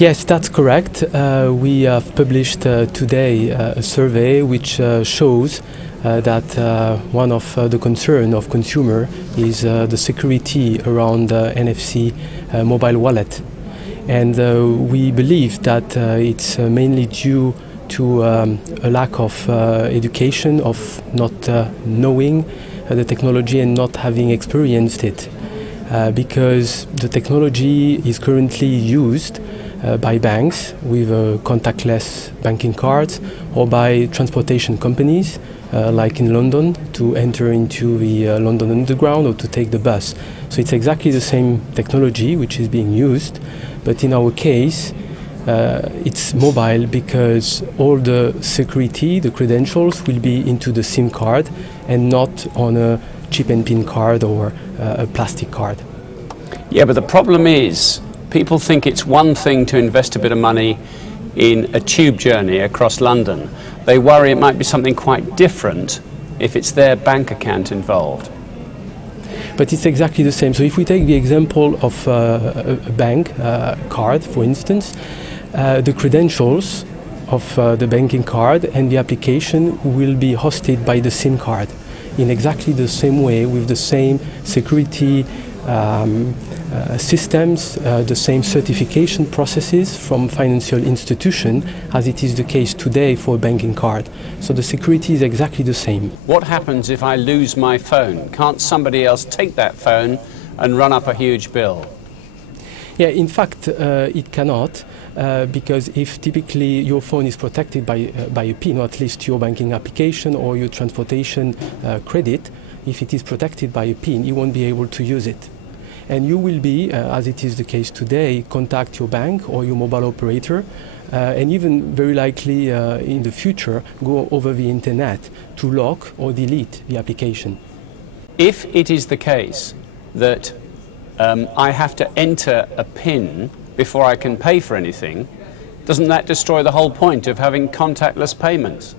Yes, that's correct. We have published today a survey which shows that one of the concern of consumer is the security around NFC mobile wallet. And we believe that it's mainly due to a lack of education, of not knowing the technology and not having experienced it. Because the technology is currently used by banks with contactless banking cards or by transportation companies like in London to enter into the London Underground or to take the bus. So it's exactly the same technology which is being used, but in our case it's mobile because all the security, the credentials will be into the SIM card and not on a chip and pin card or a plastic card. Yeah, but the problem is people think it's one thing to invest a bit of money in a tube journey across London. They worry it might be something quite different if it's their bank account involved. But it's exactly the same. So if we take the example of a bank card, for instance, the credentials of the banking card and the application will be hosted by the SIM card in exactly the same way with the same security systems, the same certification processes from financial institution as it is the case today for a banking card. So the security is exactly the same. What happens if I lose my phone? Can't somebody else take that phone and run up a huge bill? Yeah, in fact, it cannot, because if typically your phone is protected by a PIN, or at least your banking application or your transportation credit, if it is protected by a PIN, you won't be able to use it. And you will be, as it is the case today, contact your bank or your mobile operator, and even very likely in the future go over the internet to lock or delete the application. If it is the case that I have to enter a PIN before I can pay for anything, doesn't that destroy the whole point of having contactless payments?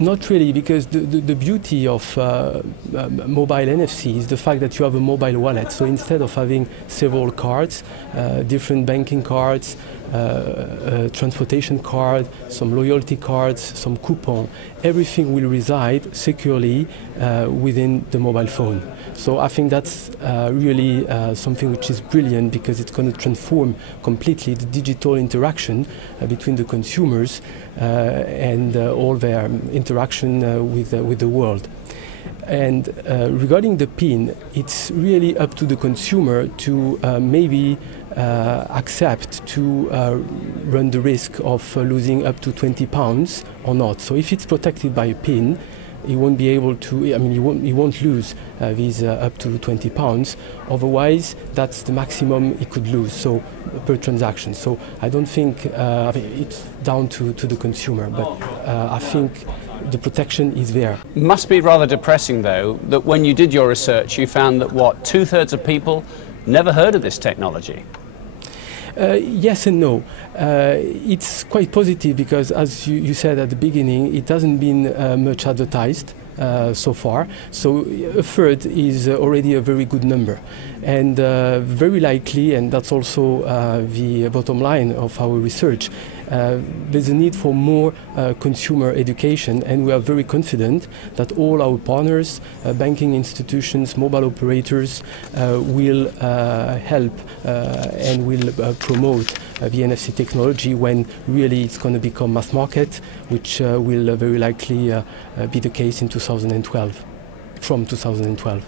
Not really, because the beauty of mobile NFC is the fact that you have a mobile wallet. So instead of having several cards, different banking cards, transportation card, some loyalty cards, some coupon, everything will reside securely within the mobile phone. So I think that's really something which is brilliant, because it's going to transform completely the digital interaction between the consumers and all their interaction with the world. And regarding the PIN, it's really up to the consumer to maybe accept to run the risk of losing up to £20 or not. So if it's protected by a PIN, he won't be able to, I mean, he won't lose these up to £20. Otherwise, that's the maximum he could lose, so per transaction. So I don't think it's down to the consumer, but I think the protection is there. Must be rather depressing, though, that when you did your research, you found that, what, 2/3 of people never heard of this technology? Yes and no. It's quite positive because, as you said at the beginning, it hasn't been much advertised so far. So a third is already a very good number. And very likely, and that's also the bottom line of our research, there's a need for more consumer education, and we are very confident that all our partners, banking institutions, mobile operators will help and will promote the NFC technology when really it's going to become mass market, which will very likely be the case in 2012, from 2012.